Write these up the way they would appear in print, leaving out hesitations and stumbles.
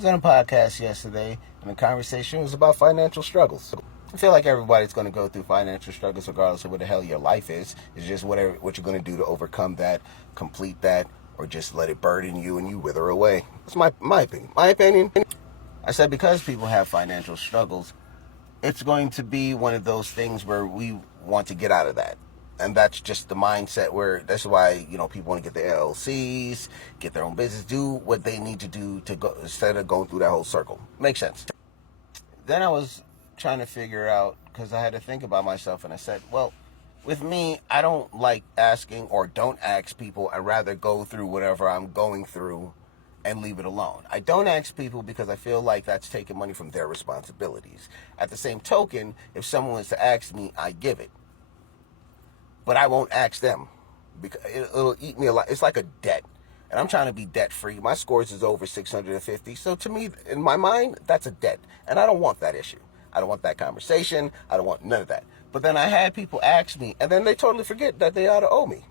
was on a podcast yesterday, and the conversation was about financial struggles. I feel like everybody's going to go through financial struggles regardless of what the hell your life is. It's just what you're going to do to overcome that, complete that, or just let it burden you and you wither away. That's my opinion. My opinion, I said because people have financial struggles, it's going to be one of those things where we want to get out of that. And that's just the mindset where that's why, people want to get their LLCs, get their own business, do what they need to do to go instead of going through that whole circle. Makes sense. Then I was trying to figure out, because I had to think about myself, and I said, well, with me, I don't like asking or don't ask people. I'd rather go through whatever I'm going through and leave it alone. I don't ask people because I feel like that's taking money from their responsibilities. At the same token, if someone was to ask me, I give it. But I won't ask them because it'll eat me alive. It's like a debt. And I'm trying to be debt free. My scores is over 650. So to me, in my mind, that's a debt. And I don't want that issue. I don't want that conversation. I don't want none of that. But then I had people ask me, and then they totally forget that they ought to owe me.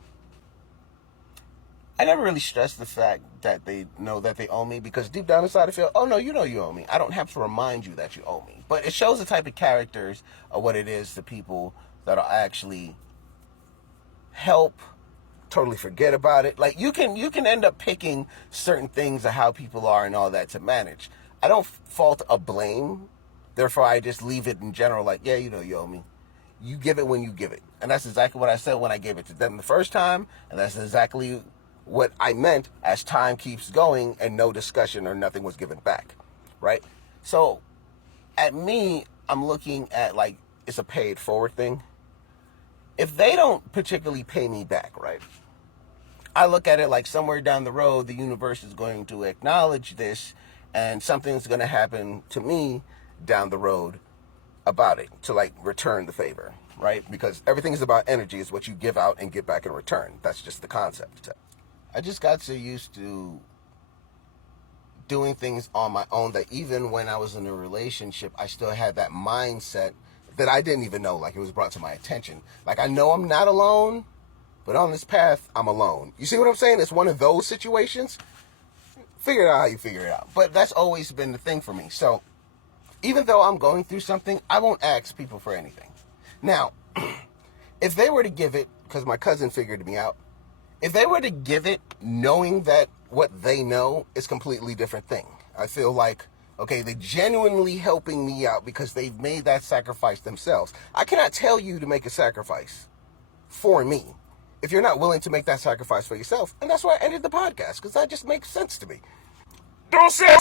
I never really stressed the fact that they know that they owe me, because deep down inside I feel, oh no, you know you owe me. I don't have to remind you that you owe me. But it shows the type of characters of what it is to people that are actually help, totally forget about it. Like you can end up picking certain things of how people are and all that to manage. I don't fault a blame. Therefore, I just leave it in general, like, yeah, you owe me. You give it when you give it. And that's exactly what I said when I gave it to them the first time. And that's exactly what I meant as time keeps going and no discussion or nothing was given back. Right? So at me, I'm looking at like it's a pay it forward thing. If they don't particularly pay me back, right, I look at it like somewhere down the road, the universe is going to acknowledge this and something's going to happen to me down the road about it to like return the favor, right? Because everything is about energy. It's what you give out and get back in return. That's just the concept. I just got so used to doing things on my own that even when I was in a relationship, I still had that mindset that I didn't even know, like it was brought to my attention. Like I know I'm not alone, but on this path, I'm alone. You see what I'm saying? It's one of those situations. Figure it out how you figure it out. But that's always been the thing for me. So even though I'm going through something, I won't ask people for anything. Now, if they were to give it, because my cousin figured me out, if they were to give it knowing that what they know is a completely different thing. I feel like, okay, they're genuinely helping me out because they've made that sacrifice themselves. I cannot tell you to make a sacrifice for me if you're not willing to make that sacrifice for yourself. And that's why I ended the podcast, because that just makes sense to me. Don't say